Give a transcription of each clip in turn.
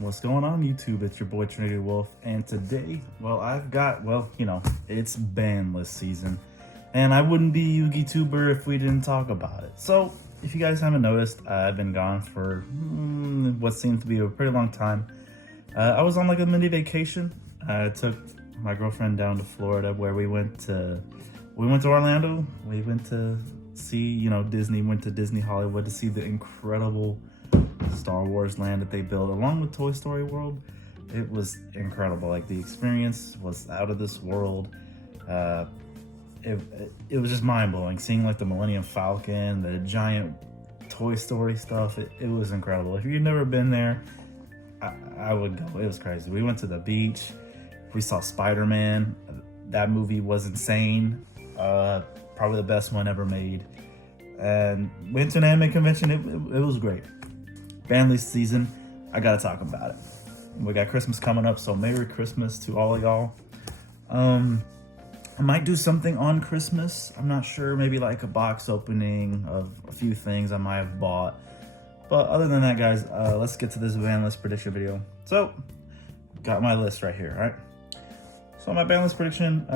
What's going on, YouTube? It's your boy Trinity Wolf, and today, it's ban list season, and I wouldn't be a Yugi tuber if we didn't talk about it. So, if you guys haven't noticed, I've been gone for what seems to be a pretty long time. I was on like a mini vacation. I took my girlfriend down to Florida, where we went to Orlando. We went to see, Disney. Went to Disney Hollywood to see the incredible Star Wars land that they built along with Toy Story World. It was incredible. Like, the experience was out of this world. It was just mind-blowing seeing like the Millennium Falcon, the giant Toy Story stuff. It was incredible. If you've never been there, I would go. It was crazy. We went to the beach. We saw Spider-Man. That movie was insane. Probably the best one ever made. And went to an anime convention. It was great. Family season, I gotta talk about it. We got Christmas coming up, so Merry Christmas to all of y'all. I might do something on Christmas. I'm not sure, maybe like a box opening of a few things I might have bought. But other than that, guys, let's get to this ban list prediction video. So, got my list right here, all right? So my ban list prediction,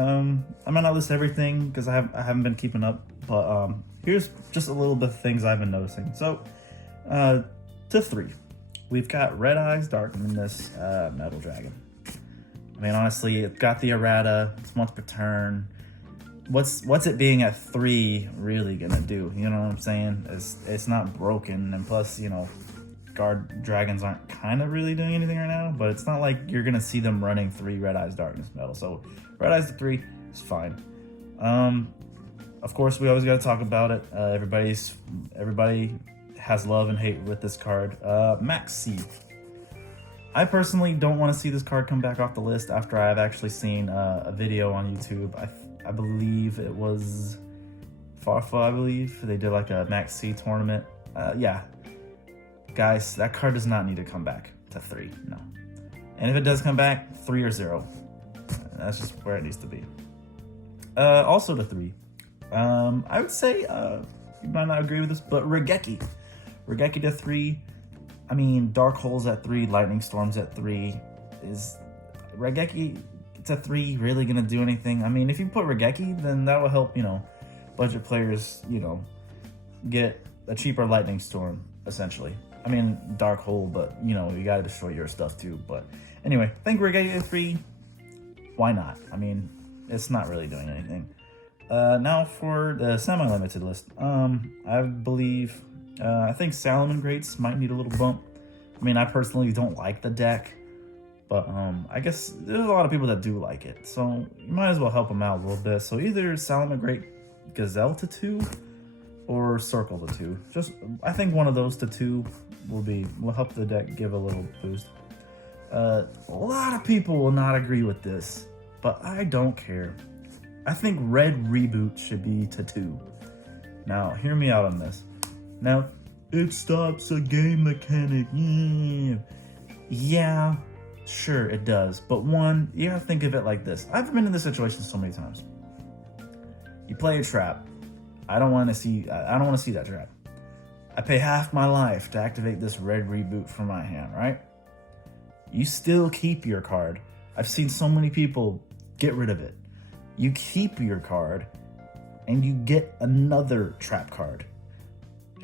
I might not list everything because I haven't been keeping up, but here's just a little bit of things I've been noticing. So, to 3, we've got Red Eyes Darkness Metal Dragon. I mean, honestly, it got the errata. It's once per turn. What's it being at 3 really gonna do? You know what I'm saying? It's not broken, and plus, guard dragons aren't kind of really doing anything right now. But it's not like you're gonna see them running 3 Red Eyes Darkness Metal. So Red Eyes to 3 is fine. Of course, we always got to talk about it. Everybody has love and hate with this card. Max C. I personally don't want to see this card come back off the list after I've actually seen a video on YouTube. I believe it was Farfa, I believe. They did like a Max C tournament. Yeah. Guys, that card does not need to come back to 3, no. And if it does come back, 3 or 0. That's just where it needs to be. Also to 3. I would say, you might not agree with this, but Regeki. Regeki to 3. I mean, Dark Holes at 3, Lightning Storms at 3. Is Regeki to 3 really gonna do anything? I mean, if you put Regeki, then that will help, budget players, get a cheaper Lightning Storm, essentially. I mean, Dark Hole, but, you gotta destroy your stuff too. But anyway, I think Regeki to 3, why not? I mean, it's not really doing anything. Now for the semi-limited list, I believe, I think Salamangreats might need a little bump. I mean, I personally don't like the deck, but I guess there's a lot of people that do like it, so you might as well help them out a little bit. So either Salamangreat Gazelle to 2 or Circle to 2. I think one of those to 2 will help the deck give a little boost. A lot of people will not agree with this, but I don't care. I think Red Reboot should be to 2. Now, hear me out on this. Now, it stops a game mechanic. Yeah, sure it does. But one, you gotta think of it like this. I've been in this situation so many times. You play a trap. I don't want to see that trap. I pay half my life to activate this Red Reboot from my hand, right? You still keep your card. I've seen so many people get rid of it. You keep your card, and you get another trap card.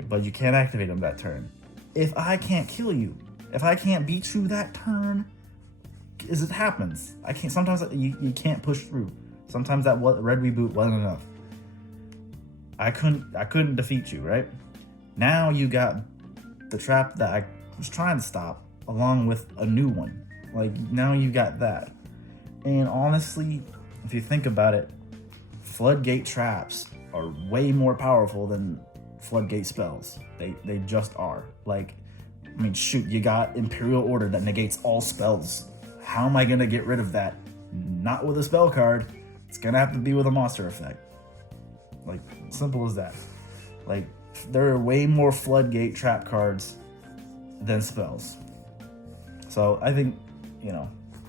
But you can't activate them that turn. If I can't kill you, if I can't beat you that turn, as it happens, I can't. Sometimes you can't push through. Sometimes that Red Reboot wasn't enough. I couldn't defeat you, right? Now you got the trap that I was trying to stop, along with a new one. Like, now you got that. And honestly, if you think about it, floodgate traps are way more powerful than floodgate spells. They just are. Like, I mean, shoot, you got Imperial Order that negates all spells. How am I gonna get rid of that? Not with a spell card. It's gonna have to be with a monster effect. Like, simple as that. Like, there are way more floodgate trap cards than spells. So I think,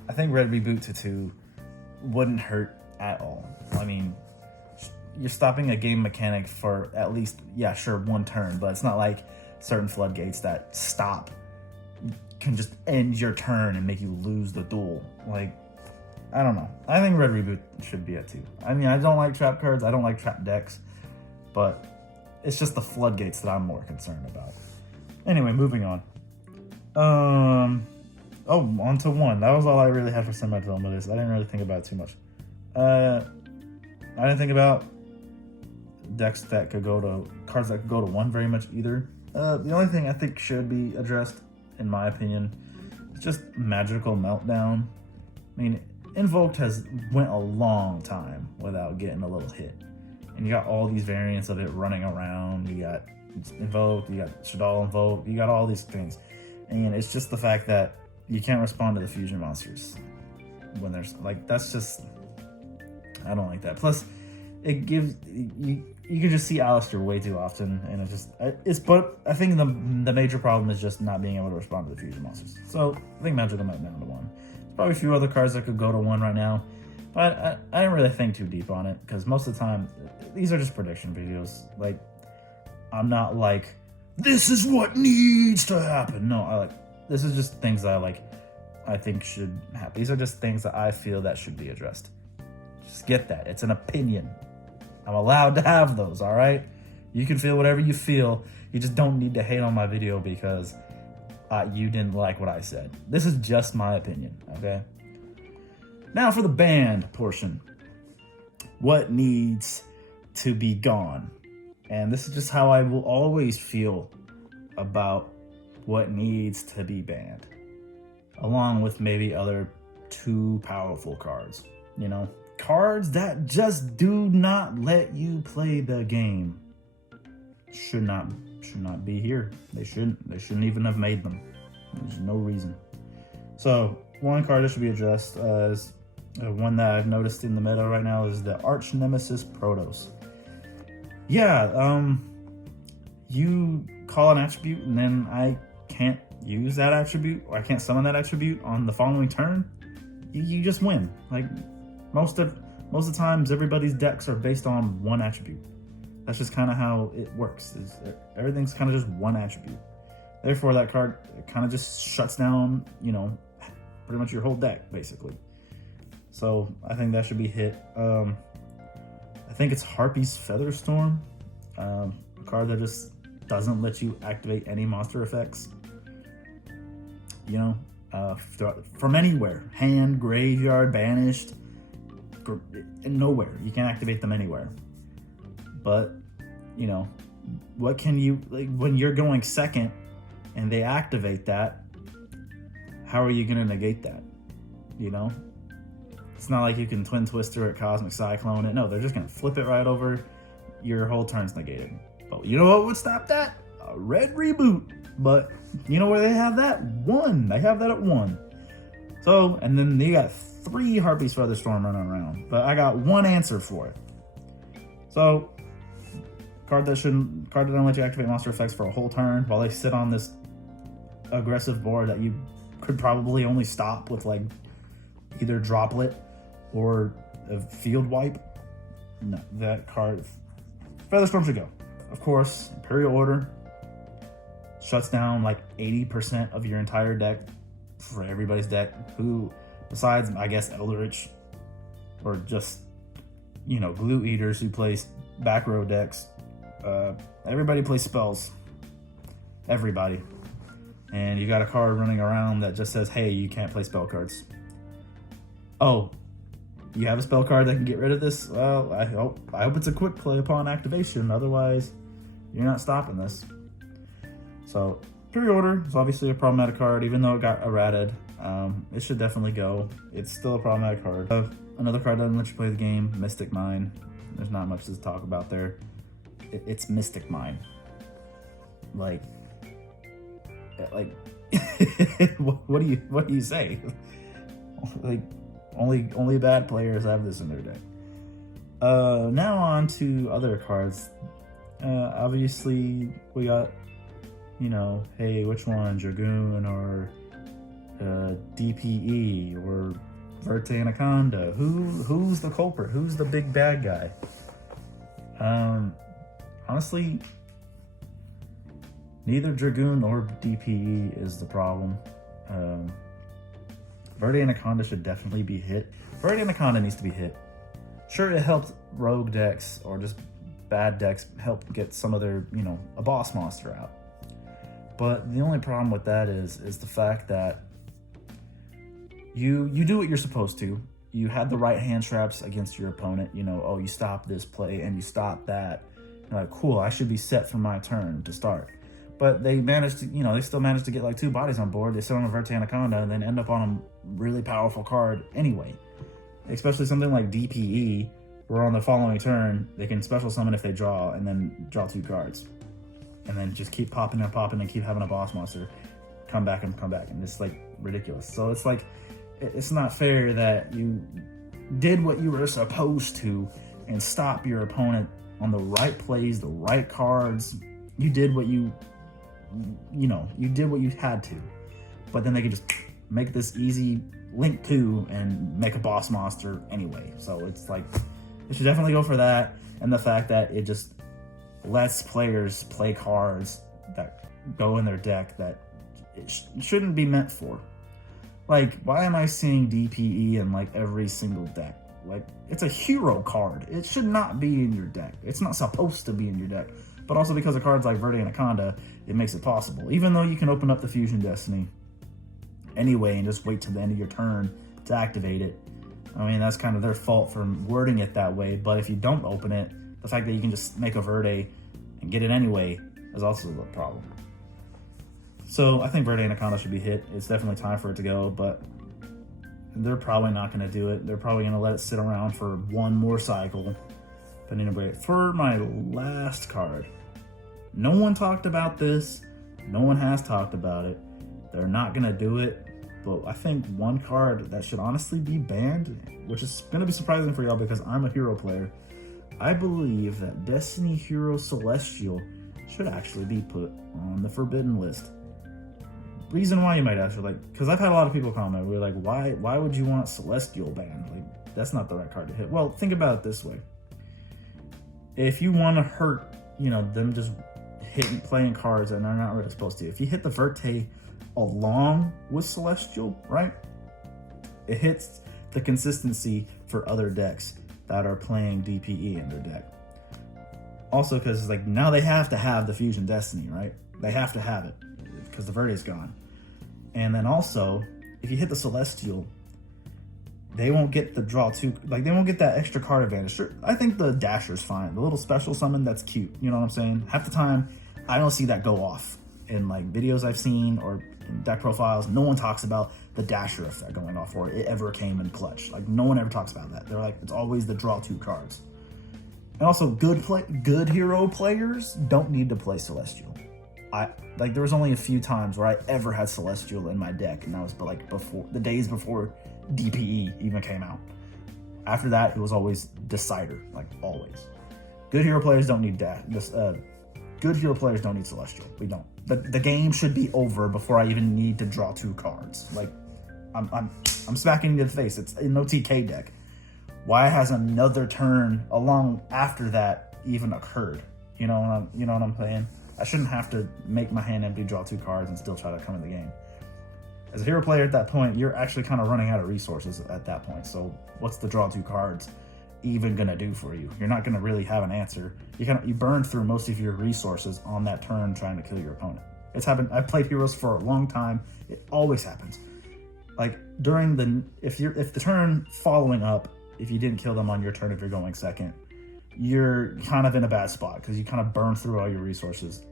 I think Red Reboot to 2 wouldn't hurt at all. I mean, you're stopping a game mechanic for at least, yeah, sure, 1 turn, but it's not like certain floodgates that stop can just end your turn and make you lose the duel. Like, I don't know. I think Red Reboot should be at 2. I mean, I don't like trap cards. I don't like trap decks. But it's just the floodgates that I'm more concerned about. Anyway, moving on. On to 1. That was all I really had for semi-film this. I didn't really think about it too much. I didn't think about decks that could go to cards that could go to 1 very much either. The only thing I think should be addressed, in my opinion, is just Magical Meltdown. I mean, Invoked has went a long time without getting a little hit. And you got all these variants of it running around. You got Invoked, you got Shaddoll Invoked, you got all these things. And it's just the fact that you can't respond to the fusion monsters when there's like, that's just, I don't like that. Plus, it gives you can just see Alistair way too often, and but I think the major problem is just not being able to respond to the fusion monsters. So I think Magical Meltdown to 1. There's probably a few other cards that could go to 1 right now, but I didn't really think too deep on it, because most of the time these are just prediction videos. Like, I'm not like, this is what needs to happen. No, this is just things that I think should happen. These are just things that I feel that should be addressed. Just get that. It's an opinion. I'm allowed to have those, all right? You can feel whatever you feel. You just don't need to hate on my video because you didn't like what I said. This is just my opinion, okay? Now for the banned portion. What needs to be gone? And this is just how I will always feel about what needs to be banned. Along with maybe other too powerful cards, you know? Cards that just do not let you play the game should not be here. They shouldn't even have made them. There's no reason. So one card that should be addressed is one that I've noticed in the meta right now is the Arch Nemesis Protos. Yeah, you call an attribute and then I can't use that attribute, or I can't summon that attribute on the following turn. You just win. Like, most of the times, everybody's decks are based on one attribute. That's just kind of how it works. Everything's kind of just one attribute. Therefore, that card kind of just shuts down, you know, pretty much your whole deck, basically. So I think that should be hit. I think it's HARPIE'S Featherstorm, a card that just doesn't let you activate any monster effects. You know, from anywhere, hand, graveyard, banished. Nowhere. You can't activate them anywhere. But, you know, what can you, like, when you're going second and they activate that, how are you going to negate that? You know? It's not like you can Twin Twister it, Cosmic Cyclone it. No, they're just going to flip it right over. Your whole turn's negated. But you know what would stop that? A Red Reboot. But you know where they have that? 1. They have that at 1. So, and then you got 3 HARPIE'S Featherstorm running around. But I got 1 answer for it. So, card that don't let you activate monster effects for a whole turn while they sit on this aggressive board that you could probably only stop with, like, either Droplet or a Field Wipe. No, that card, Featherstorm should go. Of course, Imperial Order shuts down like 80% of your entire deck for everybody's deck, who, besides, I guess, Eldritch, or just, you know, Glue Eaters who play back row decks. Everybody plays spells. Everybody. And you got a card running around that just says, hey, you can't play spell cards. Oh, you have a spell card that can get rid of this? Well, I hope it's a quick play upon activation. Otherwise, you're not stopping this. So, Imperial Order is obviously a problematic card, even though it got errated. It should definitely go. It's still a problematic card. Another card that doesn't let you play the game, Mystic Mine. There's not much to talk about there. It's Mystic Mine. Like, what do you say? Like, only bad players have this in their deck. Now on to other cards. Obviously we got, you know, hey, which one, Dragoon or DPE or Verte Anaconda? Who's the culprit? Who's the big bad guy? Honestly, neither Dragoon or DPE is the problem. Verde Anaconda should definitely be hit. Verde Anaconda needs to be hit. Sure, it helped rogue decks or just bad decks help get some of their, a boss monster out. But the only problem with that is the fact that you do what you're supposed to. You had the right hand traps against your opponent. Oh, you stop this play and you stop that. You're like, cool, I should be set for my turn to start. But they managed to, they still managed to get like 2 bodies on board. They sit on a Verde Anaconda and then end up on a really powerful card anyway. Especially something like DPE, where on the following turn, they can special summon if they draw and then draw 2 cards. And then just keep popping and keep having a boss monster come back. And it's like ridiculous. So it's like, it's not fair that you did what you were supposed to and stop your opponent on the right plays, the right cards. You did what you did what you had to, but then they could just make this easy link 2 and make a boss monster anyway. So it's like, it should definitely go for that. And the fact that it just lets players play cards that go in their deck that it shouldn't be meant for. Like, why am I seeing DPE in like every single deck? Like, it's a hero card. It should not be in your deck. It's not supposed to be in your deck. But also because of cards like Verde Anaconda, it makes it possible. Even though you can open up the Fusion Destiny anyway and just wait till the end of your turn to activate it. I mean, that's kind of their fault for wording it that way. But if you don't open it, the fact that you can just make a Verde and get it anyway is also a problem. So I think Verde Anaconda should be hit. It's definitely time for it to go, but they're probably not going to do it. They're probably going to let it sit around for one more cycle. But anyway, for my last card, no one talked about this. No one has talked about it. They're not going to do it. But I think one card that should honestly be banned, which is going to be surprising for y'all because I'm a hero player, I believe that Destiny Hero Celestial should actually be put on the forbidden list. Reason why, you might ask, because I've had a lot of people comment, we're like, why would you want Celestial banned? Like, that's not the right card to hit. Well, think about it this way. If you want to hurt, them just hitting, playing cards and they're not really supposed to. If you hit the Verte along with Celestial, right? It hits the consistency for other decks that are playing DPE in their deck. Also, because it's like, now they have to have the Fusion Destiny, right? They have to have it because the Verte's gone. And then also, if you hit the Celestial, they won't get the draw 2, like they won't get that extra card advantage. Sure, I think the Dasher's fine. The little special summon, that's cute. You know what I'm saying? Half the time, I don't see that go off in like videos I've seen or in deck profiles. No one talks about the Dasher effect going off or it ever came in clutch. Like, no one ever talks about that. They're like, it's always the draw 2 cards. And also, good hero players don't need to play Celestial. There was only a few times where I ever had Celestial in my deck, and that was before the days before DPE even came out. After that, it was always Decider, like always. Good hero players don't need good hero players don't need Celestial. We don't. The game should be over before I even need to draw 2 cards. Like, I'm smacking you in the face. It's in no TK deck. Why has another turn along after that even occurred? You know what I'm saying? I shouldn't have to make my hand empty, draw 2 cards, and still try to come in the game. As a hero player at that point, you're actually kind of running out of resources at that point. So what's the draw 2 cards even gonna do for you? You're not gonna really have an answer. You burn through most of your resources on that turn trying to kill your opponent. It's happened. I've played heroes for a long time. It always happens. Like if the turn following up, if you didn't kill them on your turn, if you're going second, you're kind of in a bad spot because you kind of burn through all your resources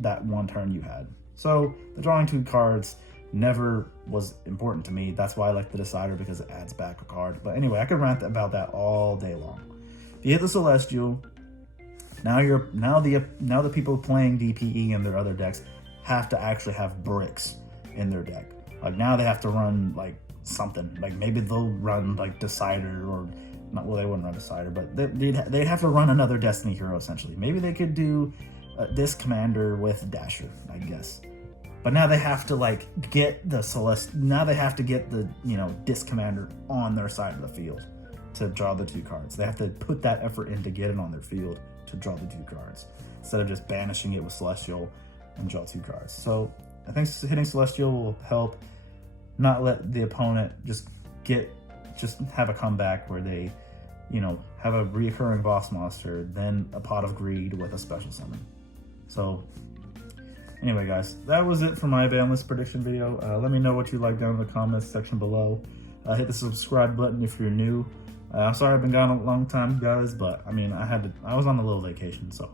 that one turn you had. So the drawing 2 cards never was important to me. That's why I like the Decider, because it adds back a card. But anyway, I could rant about that all day long. If you hit the Celestial, now the people playing DPE in their other decks have to actually have bricks in their deck. Like, now they have to run like something. Like, maybe they'll run like Decider, or not. Well, they wouldn't run Decider, but they'd have to run another Destiny hero essentially. Maybe they could do Disc Commander with Dasher, I guess. But now they have to like get the Now they have to get the Disc Commander on their side of the field to draw the 2 cards. They have to put that effort in to get it on their field to draw the 2 cards instead of just banishing it with Celestial and draw 2 cards. So I think hitting Celestial will help. not let the opponent just have a comeback where they, you know, have a reoccurring boss monster, then a Pot of Greed with a special summon. So anyway, guys, that was it for my ban list prediction video. Let me know what you like down in the comments section below. Hit the subscribe button if you're new. I'm sorry I've been gone a long time, guys, but I mean, I was on a little vacation, so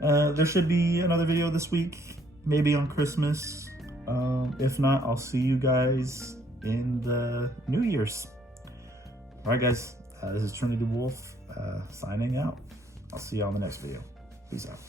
there should be another video this week, maybe on Christmas. If not, I'll see you guys in the New Year's. All right, guys, this is Trinity Wolf signing out. I'll see you on the next video. Peace out.